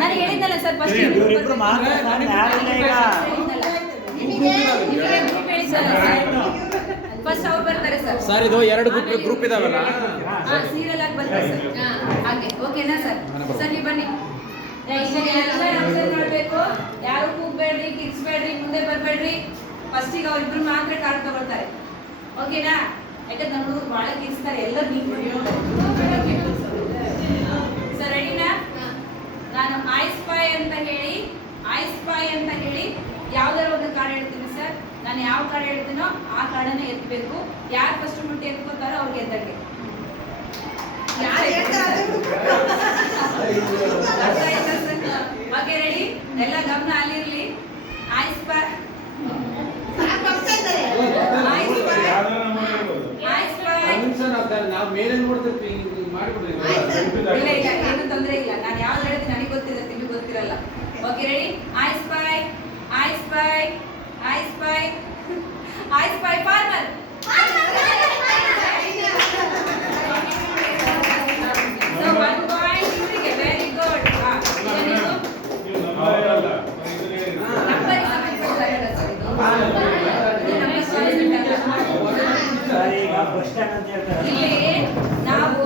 ನಾನು ಹೇಳಿದ್ದಲ್ಲ sir first ಇಬ್ರು ಮಾತ್ರ ಫಸ್ಟ್ ಅವ್ರು ಬರ್ತಾರೆ ಸರ್. ಸರ್ ಇದು ಎರಡು ಗ್ರೂಪ್ ಇದಾವಲ್ಲ, ಸೀರಿಯಲ್ ಆಗಿ ಬರ್ತಾರೆ ಸರ್. ಹಾಗೆ ಓಕೆನಾ ಸರ್? ಸರ್ ನೀವು ಬನ್ನಿ. ಎಲ್ಲ ಅಬ್ಸರ್ವ್ ಮಾಡಬೇಕು. ಯಾರು ಕೂಗ್ಬೇಡ್ರಿ, ಕಿರ್ಸ್ಬೇಡ್ರಿ, ಮುಂದೆ ಬರ್ಬೇಡ್ರಿ. ಫಸ್ಟಿಗೆ ಅವ್ರಿಬ್ರು ಮಾತ್ರ ಕಾರ್ಡ್ ತಗೊಳ್ತಾರೆ. ಓಕೆನಾ? ಯಾಕಂದ್ರೆ ನಮ್ಮ ಹುಡುಗರು ಭಾಳ ಕಿರ್ಸ್ತಾರೆ. ಎಲ್ಲ ನೀವು ಸರ್ ರೆಡಿನಾ? ನಾನು ಐ ಸ್ಪೈ ಅಂತ ಹೇಳಿ ಯಾವ್ದಾರ ಒಂದು ಕಾರ್ಡ್ ಹೇಳ್ತೀನಿ ಸರ್. ನಾನು ಯಾವ ಕಾರ್ಡ್ ಹೇಳ್ತೀನೋ ಆ ಕಾರ್ಡನ್ನ ಎತ್ತಬೇಕು. ಯಾರು ಫಸ್ಟ್ ಮುಟ್ಟಿ ಎತ್ಕೋತಾರೋ ಅವ್ರಿಗೆ ಎದ್ದಕ್ಕೆ. Okay ready? ಎಲ್ಲ ಗಮನ ಅಲ್ಲಿರ್ಲಿ. ಐ ಸ್ಪೈ ಇಲ್ಲ ಏನು ತೊಂದರೆ ಇಲ್ಲ. ನಾನು ಯಾವ್ದು ಹೇಳ್ತೀನಿ ನನಗೆ ಗೊತ್ತಿದೆ, ನಿಮಗೆ ಗೊತ್ತಿರಲ್ಲ. Okay ready? I spy farmer. So 1 point ಇವರಿಗೆ. Very good. ಇಲ್ಲಿ ನಾವು